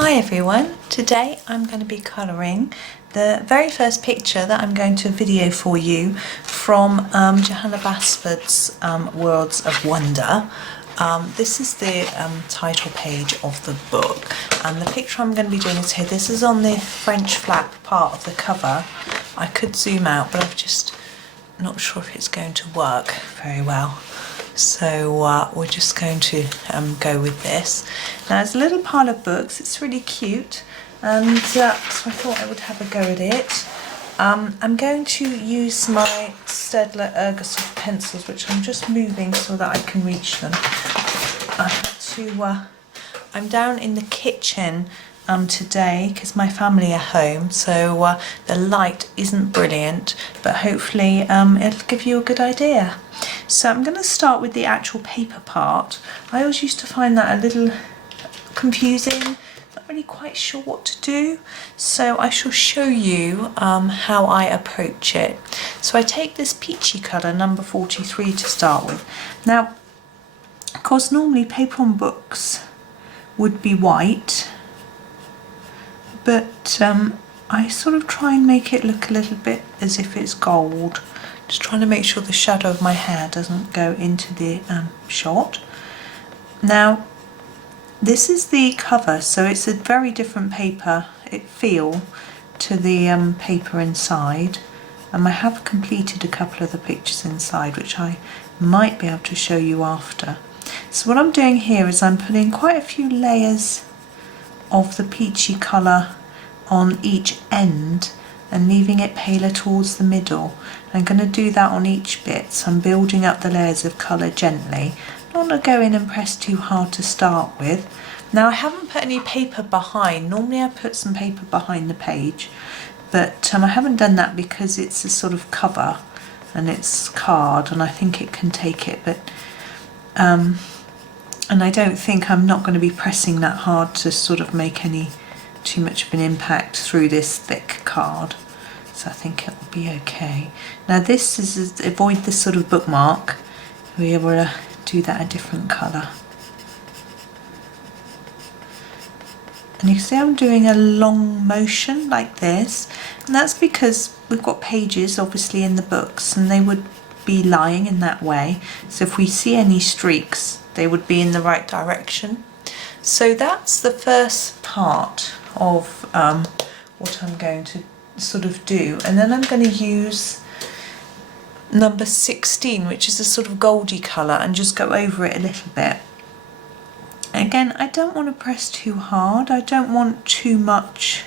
Hi everyone, today I'm going to be colouring the very first picture that I'm going to video for you from Johanna Basford's Worlds of Wonder. This is the title page of the book, and the picture I'm going to be doing is here. This is on the French flap part of the cover. I could zoom out, but I'm just not sure if it's going to work very well. So we're just going to go with this. Now there's a little pile of books, it's really cute, and so I thought I would have a go at it. I'm going to use my Staedtler Ergosoft pencils, which I'm just moving so that I can reach them. I'm down in the kitchen today because my family are home, so the light isn't brilliant, but hopefully it'll give you a good idea. So I'm going to start with the actual paper part. I always used to find that a little confusing, not really quite sure what to do, so I shall show you how I approach it. So I take this peachy colour, number 43, to start with. Now, of course, normally paper on books would be white, but I sort of try and make it look a little bit as if it's gold. Just trying to make sure the shadow of my hair doesn't go into the shot. Now, this is the cover, so it's a very different paper feel to the paper inside. I have completed a couple of the pictures inside, which I might be able to show you after. So what I'm doing here is I'm putting quite a few layers of the peachy colour on each end and leaving it paler towards the middle. I'm going to do that on each bit, so I'm building up the layers of colour gently. I don't want to go in and press too hard to start with. Now I haven't put any paper behind. Normally I put some paper behind the page, but I haven't done that because it's a sort of cover and it's card and I think it can take it, but and I don't think I'm not going to be pressing that hard to sort of make too much of an impact through this thick card, so I think it will be okay. Now this is, avoid this sort of bookmark, we will do that a different colour. And you can see I'm doing a long motion like this, and that's because we've got pages obviously in the books and they would be lying in that way, so if we see any streaks they would be in the right direction. So that's the first part of what I'm going to sort of do, and then I'm going to use number 16, which is a sort of goldy colour, and just go over it a little bit. Again, I don't want to press too hard, I don't want too much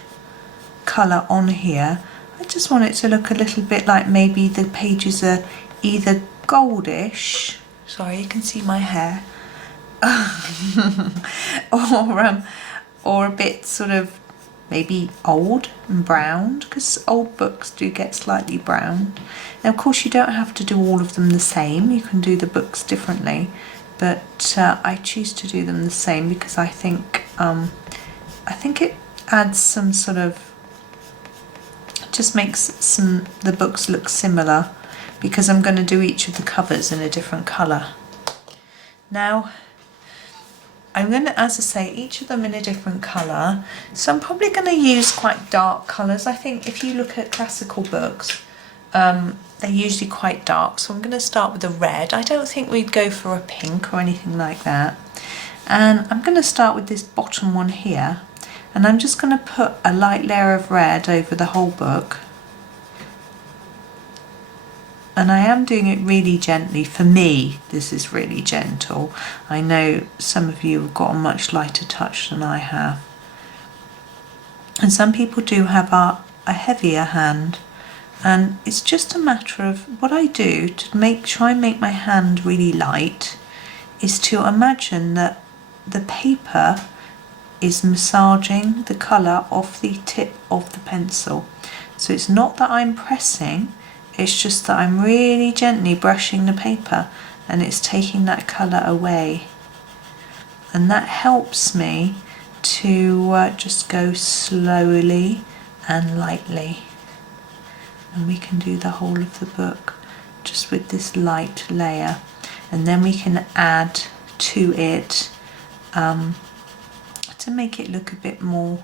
colour on here, I just want it to look a little bit like maybe the pages are either goldish, sorry you can see my hair, or a bit sort of maybe old and browned, because old books do get slightly brown. Now of course you don't have to do all of them the same, you can do the books differently, but I choose to do them the same because I think it adds some sort of, just makes the books look similar, because I'm going to do each of the covers in a different colour. Now I'm going to, as I say, each of them in a different colour, so I'm probably going to use quite dark colours. I think if you look at classical books, they're usually quite dark, so I'm going to start with a red. I don't think we'd go for a pink or anything like that. And I'm going to start with this bottom one here, and I'm just going to put a light layer of red over the whole book. And I am doing it really gently. For me, this is really gentle. I know some of you have got a much lighter touch than I have. And some people do have a heavier hand. And it's just a matter of what I do to try and make my hand really light, is to imagine that the paper is massaging the colour off the tip of the pencil. So it's not that I'm pressing, it's just that I'm really gently brushing the paper and it's taking that colour away. And that helps me to just go slowly and lightly. And we can do the whole of the book just with this light layer. And then we can add to it to make it look a bit more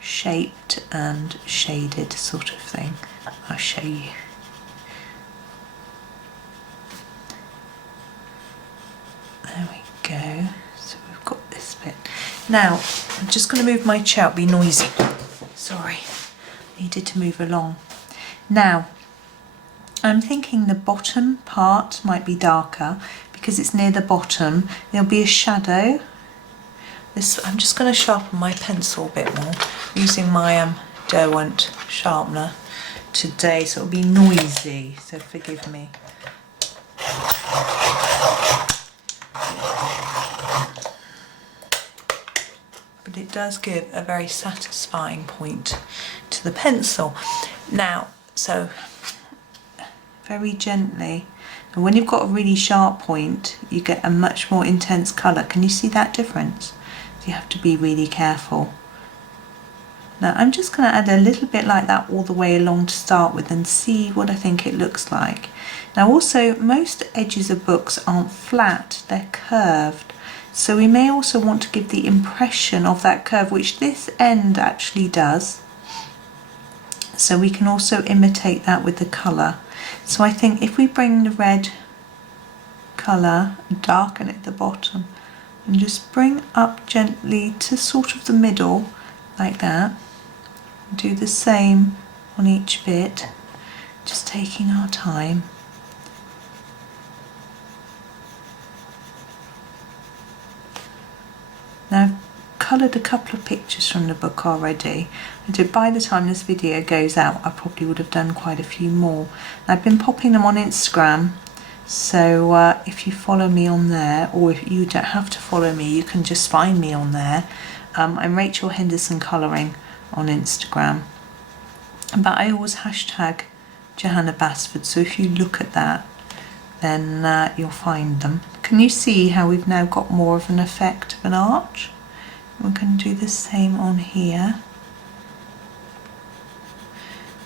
shaped and shaded sort of thing. I'll show you. There we go. So we've got this bit. Now, I'm just going to move my chair, it'll be noisy. Sorry, needed to move along. Now, I'm thinking the bottom part might be darker because it's near the bottom. There'll be a shadow. I'm just going to sharpen my pencil a bit more using my Derwent sharpener today, so it'll be noisy, so forgive me. But it does give a very satisfying point to the pencil. Now, so very gently, and when you've got a really sharp point, you get a much more intense colour. Can you see that difference? So you have to be really careful. Now I'm just going to add a little bit like that all the way along to start with and see what I think it looks like. Now also, most edges of books aren't flat, they're curved. So we may also want to give the impression of that curve, which this end actually does. So we can also imitate that with the colour. So I think if we bring the red colour and darken it at the bottom and just bring up gently to sort of the middle like that, do the same on each bit, just taking our time. Now I've coloured a couple of pictures from the book already. By the time this video goes out, I probably would have done quite a few more. I've been popping them on Instagram, so if you follow me on there, or if you don't have to follow me, you can just find me on there. I'm Rachel Henderson Colouring on Instagram, but I always hashtag Johanna Basford, so if you look at that, then you'll find them. Can you see how we've now got more of an effect of an arch? We're going to do the same on here.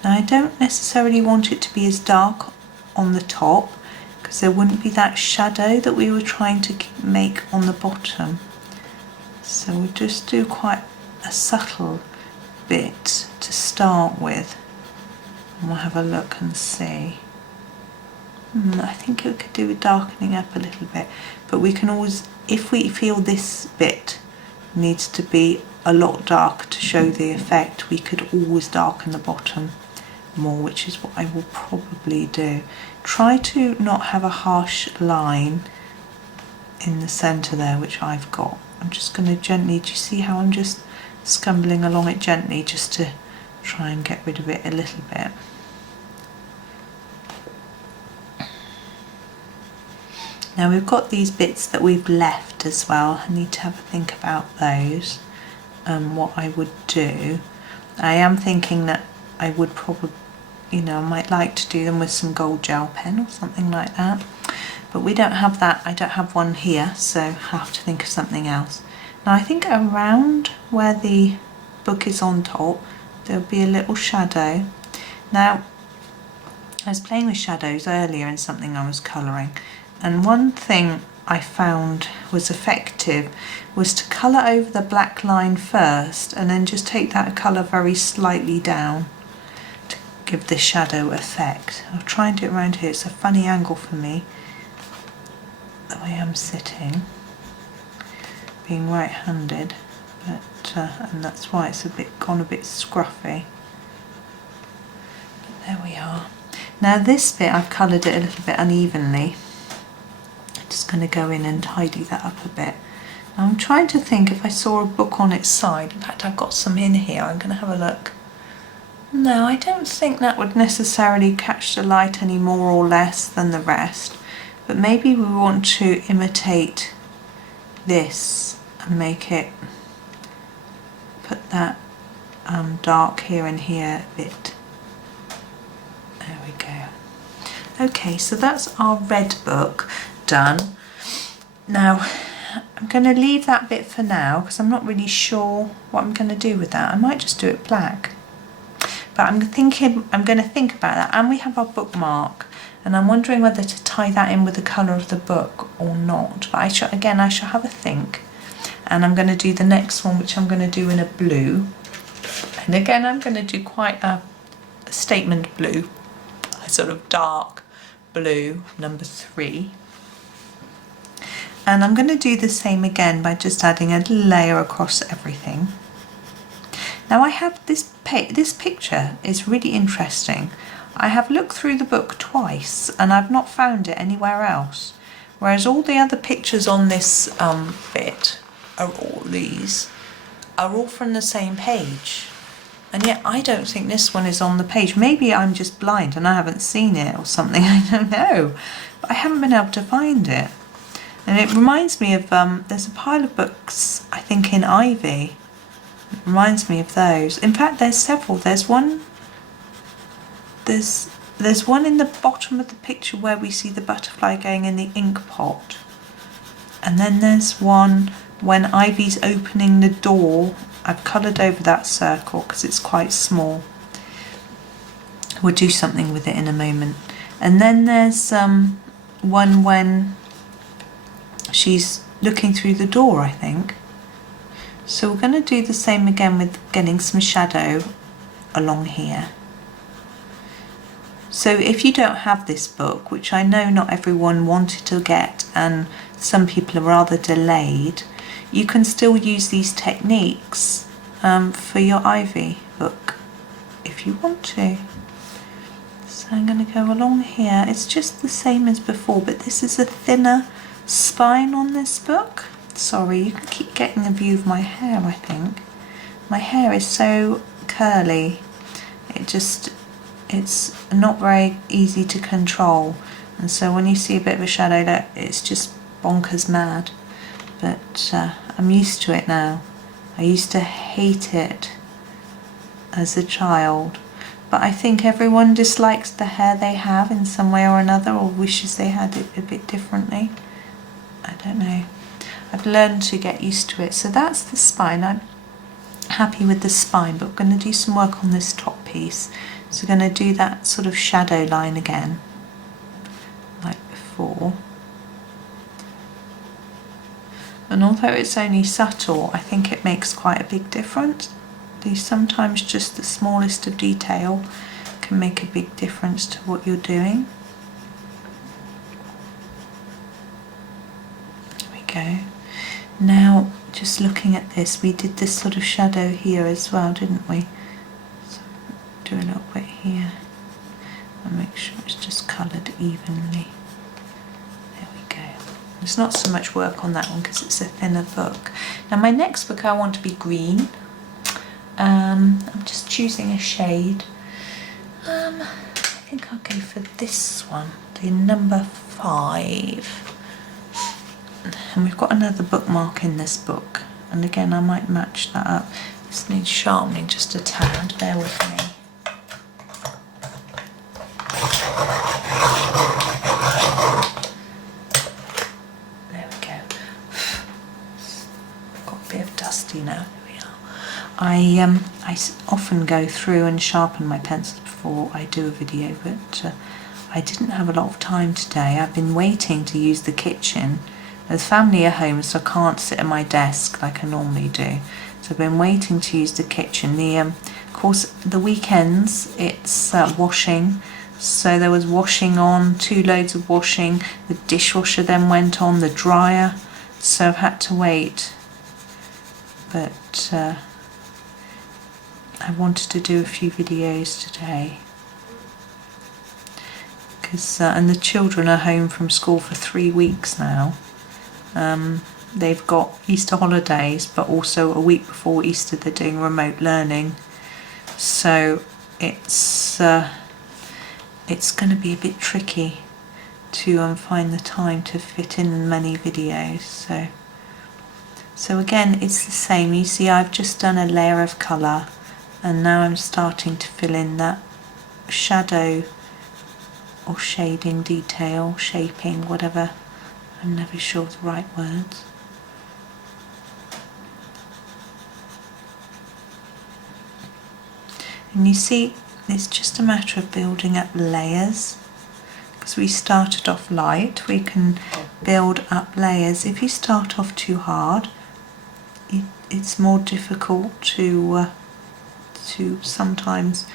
Now I don't necessarily want it to be as dark on the top, because there wouldn't be that shadow that we were trying to make on the bottom. So we'll just do quite a subtle bit to start with, and we'll have a look and see. I think it could do with darkening up a little bit, but we can always, if we feel this bit needs to be a lot darker to show the effect, we could always darken the bottom more, which is what I will probably do. Try to not have a harsh line in the centre there, which I've got. I'm just going to gently, do you see how I'm just scumbling along it gently just to try and get rid of it a little bit. Now we've got these bits that we've left as well. I need to have a think about those and what I would do. I am thinking that I would probably, I might like to do them with some gold gel pen or something like that. But we don't have that. I don't have one here, so I have to think of something else. Now I think around where the book is on top, there'll be a little shadow. Now, I was playing with shadows earlier in something I was colouring, and one thing I found was effective was to colour over the black line first and then just take that colour very slightly down to give the shadow effect. I'll try and do it around here. It's a funny angle for me, the way I'm sitting, being right-handed, but and that's why it's gone a bit scruffy. But there we are. Now this bit I've coloured it a little bit unevenly. Just going to go in and tidy that up a bit. Now I'm trying to think if I saw a book on its side. In fact, I've got some in here. I'm going to have a look. No, I don't think that would necessarily catch the light any more or less than the rest. But maybe we want to imitate this and make it, put that dark here and here a bit. There we go. Okay, so that's our red book done. Now I'm going to leave that bit for now because I'm not really sure what I'm going to do with that. I might just do it black, but I'm going to think about that. And we have our bookmark, and I'm wondering whether to tie that in with the colour of the book or not. But I shall have a think. And I'm going to do the next one, which I'm going to do in a blue. And again, I'm going to do quite a statement blue, a sort of dark blue, number 3. And I'm going to do the same again by just adding a layer across everything. Now I have this picture is really interesting. I have looked through the book twice and I've not found it anywhere else. Whereas all the other pictures on this bit are all from the same page. And yet I don't think this one is on the page. Maybe I'm just blind and I haven't seen it or something, I don't know. But I haven't been able to find it. And it reminds me of, there's a pile of books, I think in Ivy. It reminds me of those. In fact, there's several. There's one in the bottom of the picture where we see the butterfly going in the ink pot. And then there's one when Ivy's opening the door. I've coloured over that circle because it's quite small. We'll do something with it in a moment. And then there's one when she's looking through the door, I think. So we're going to do the same again with getting some shadow along here. So if you don't have this book, which I know not everyone wanted to get and some people are rather delayed, you can still use these techniques for your Ivy book if you want to. So I'm going to go along here. It's just the same as before, but this is a thinner spine on this book. Sorry, you can keep getting a view of my hair, I think. My hair is so curly. It's not very easy to control. And so when you see a bit of a shadow, it's just bonkers mad. But I'm used to it now. I used to hate it as a child. But I think everyone dislikes the hair they have in some way or another, or wishes they had it a bit differently. I don't know. I've learned to get used to it. So that's the spine. I'm happy with the spine, but we're going to do some work on this top piece. So we're going to do that sort of shadow line again, like before. And although it's only subtle, I think it makes quite a big difference. Sometimes just the smallest of detail can make a big difference to what you're doing. There we go. Now, just looking at this, we did this sort of shadow here as well, didn't we? So do a little bit here and make sure it's just coloured evenly. There we go. There's not so much work on that one because it's a thinner book. Now my next book I want to be green. I'm just choosing a shade. I think I'll go for this one, the number 5. And we've got another bookmark in this book, and again I might match that up. This needs sharpening just a tad, bear with me. There we go. Got a bit of dusty now. I often go through and sharpen my pencils before I do a video, but I didn't have a lot of time today. I've been waiting to use the kitchen. There's family at home, so I can't sit at my desk like I normally do. So I've been waiting to use the kitchen. Of course, the weekends it's washing. So there was washing on, 2 loads of washing. The dishwasher then went on, the dryer. So I've had to wait. But I wanted to do a few videos today because and the children are home from school for 3 weeks now. They've got Easter holidays, but also a week before Easter they're doing remote learning, so it's going to be a bit tricky to find the time to fit in many videos. So again, it's the same. You see, I've just done a layer of colour, and now I'm starting to fill in that shadow or shading detail, shaping, whatever. I'm never sure of the right words. And you see, it's just a matter of building up layers. Because we started off light, we can build up layers. If you start off too hard, it's more difficult to sometimes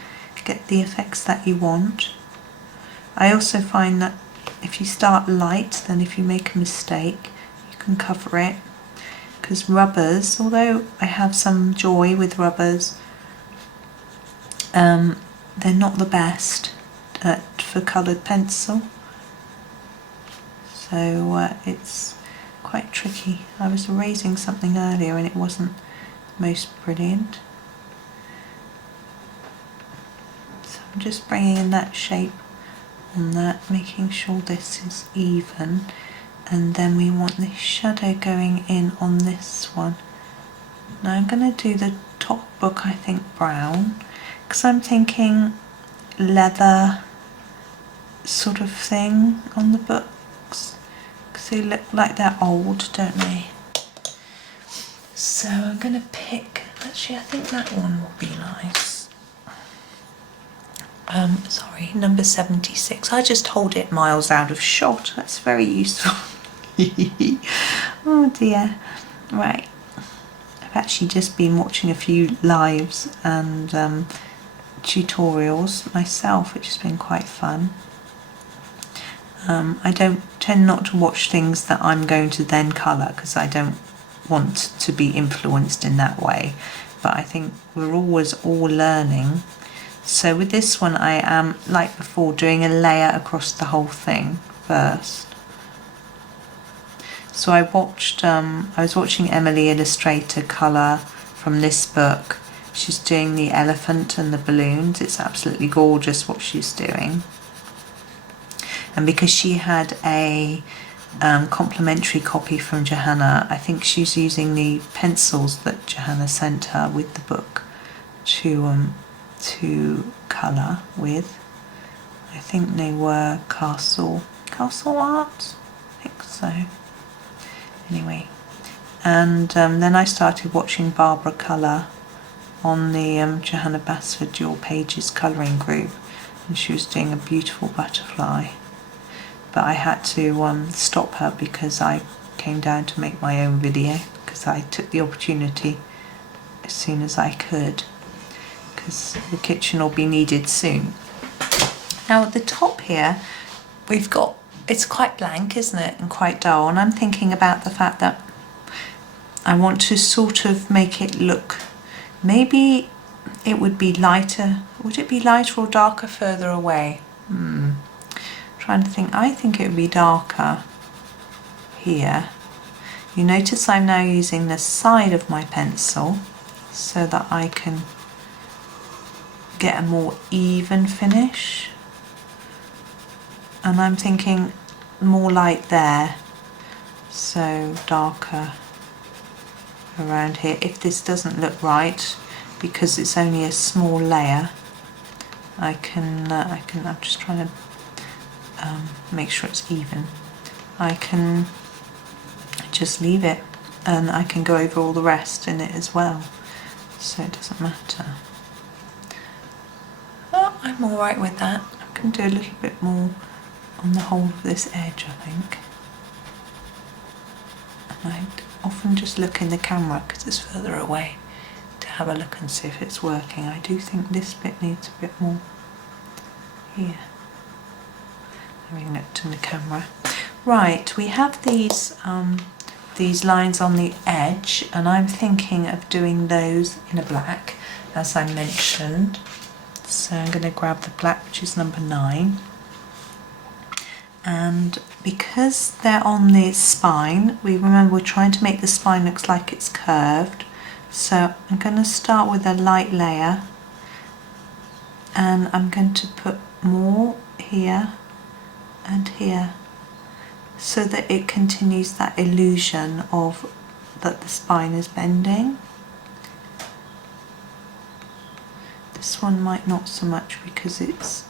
get the effects that you want. I also find that if you start light, then if you make a mistake, you can cover it. Because rubbers, although I have some joy with rubbers, they're not the best for coloured pencil. So it's quite tricky. I was erasing something earlier and it wasn't most brilliant. So I'm just bringing in that shape on that, making sure this is even, and then we want the shadow going in on this one. Now I'm going to do the top book, I think brown, because I'm thinking leather sort of thing on the books, because they look like they're old, don't they? So I'm going to pick, actually I think that one will be nice. Sorry, number 76. I just hold it miles out of shot. That's very useful. Oh dear. Right. I've actually just been watching a few lives and tutorials myself, which has been quite fun. I don't tend not to watch things that I'm going to then colour because I don't want to be influenced in that way. But I think we're always all learning. So with this one I am, like before, doing a layer across the whole thing first. So I was watching Emily Illustrator colour from this book. She's doing the elephant and the balloons. It's absolutely gorgeous what she's doing. And because she had a complimentary copy from Johanna, I think she's using the pencils that Johanna sent her with the book to colour with. I think they were Castle Art, I think so. Anyway, and then I started watching Barbara colour on the Johanna Basford Dual Pages colouring group, and she was doing a beautiful butterfly. But I had to stop her because I came down to make my own video, because I took the opportunity as soon as I could, because the kitchen will be needed soon. Now at the top here we've got, it's quite blank, isn't it, and quite dull, and I'm thinking about the fact that I want to sort of make it look, maybe it would be lighter. Would it be lighter or darker further away? Trying to think. I think it would be darker here. You notice I'm now using the side of my pencil so that I can get a more even finish, and I'm thinking more light there, so darker around here. If this doesn't look right because it's only a small layer, I'm just trying to make sure it's even. I can just leave it and I can go over all the rest in it as well, so it doesn't matter. Oh, I'm alright with that. I can do a little bit more on the whole of this edge, I think. And I often just look in the camera because it's further away to have a look and see if it's working. I do think this bit needs a bit more here. Having looked in the camera. Right, we have these lines on the edge, and I'm thinking of doing those in a black, as I mentioned. So I'm going to grab the black, which is number 9. And because they're on the spine, we're trying to make the spine look like it's curved. So I'm going to start with a light layer, and I'm going to put more here and here, so that it continues that illusion of that the spine is bending. This one might not so much because it's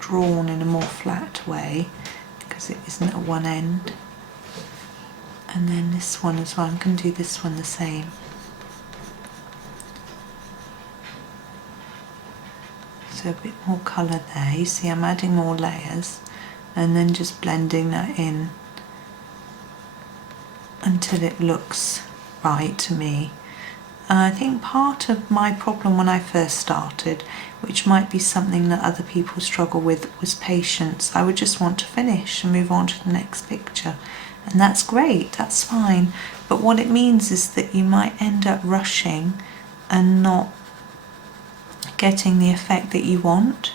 drawn in a more flat way, because it isn't at one end. And then this one as well, I'm going to do this one the same. So a bit more colour there. You see I'm adding more layers and then just blending that in until it looks right to me. And I think part of my problem when I first started, which might be something that other people struggle with, was patience. I would just want to finish and move on to the next picture. And that's great, that's fine. But what it means is that you might end up rushing and not getting the effect that you want.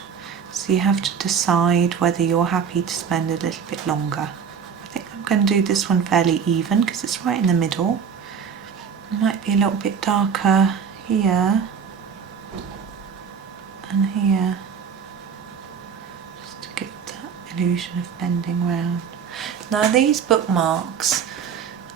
So you have to decide whether you're happy to spend a little bit longer. I think I'm going to do this one fairly even because it's right in the middle. It might be a little bit darker here and here, just to get that illusion of bending round. Now these bookmarks,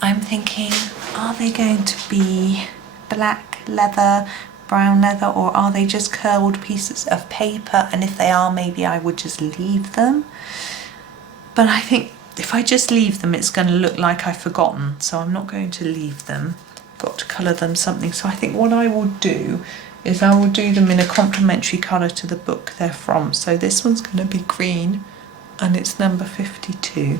I'm thinking, are they going to be black leather, brown leather, or are they just curled pieces of paper? And if they are, maybe I would just leave them. But I think if I just leave them, it's going to look like I've forgotten, so I'm not going to leave them. Got to colour them something. So I think what I will do is I will do them in a complementary colour to the book they're from. So this one's going to be green and it's number 52.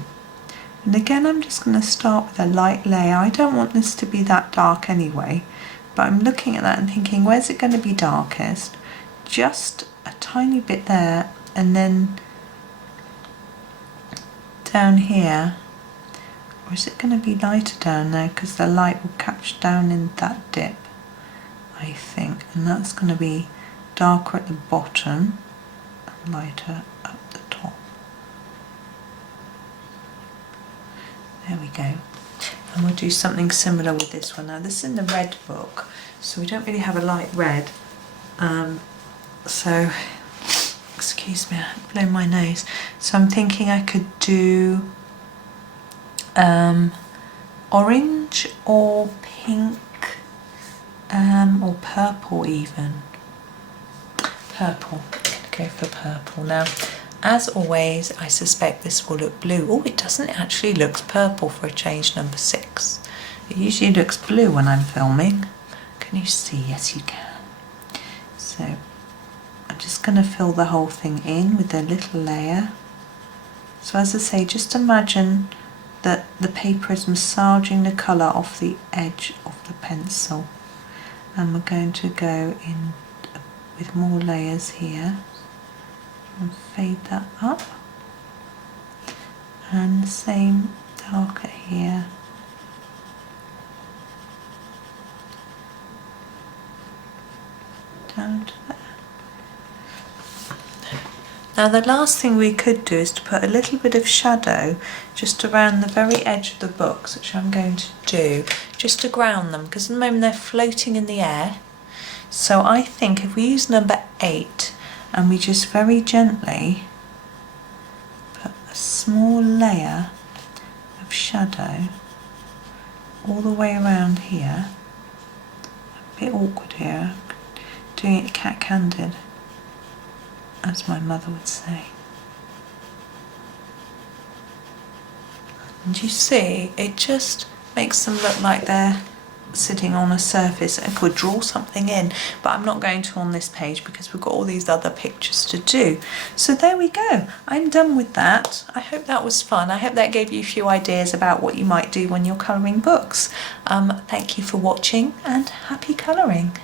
And again, I'm just going to start with a light layer. I don't want this to be that dark anyway, but I'm looking at that and thinking, where's it going to be darkest? Just a tiny bit there, and then down here. Or is it going to be lighter down there because the light will catch down in that dip, I think. And that's going to be darker at the bottom and lighter up the top. There we go. And we'll do something similar with this one. Now this is in the red book, so we don't really have a light red. So, excuse me, I had to blow my nose. So I'm thinking I could do orange or pink or purple even. Purple, I'm going to go for purple. Now, as always, I suspect this will look blue. Oh, it doesn't, it actually looks purple for a change, number 6. It usually looks blue when I'm filming. Can you see? Yes, you can. So I'm just going to fill the whole thing in with a little layer. So as I say, just imagine that the paper is massaging the colour off the edge of the pencil. And we're going to go in with more layers here and fade that up. And the same darker here. Down to there. Now the last thing we could do is to put a little bit of shadow just around the very edge of the books, which I'm going to do, just to ground them, because at the moment they're floating in the air. So I think if we use number 8 and we just very gently put a small layer of shadow all the way around here, a bit awkward here, doing it cat-candid, as my mother would say. And you see, it just makes them look like they're sitting on a surface. I could draw something in, but I'm not going to on this page because we've got all these other pictures to do. So there we go. I'm done with that. I hope that was fun. I hope that gave you a few ideas about what you might do when you're colouring books. Thank you for watching and happy colouring.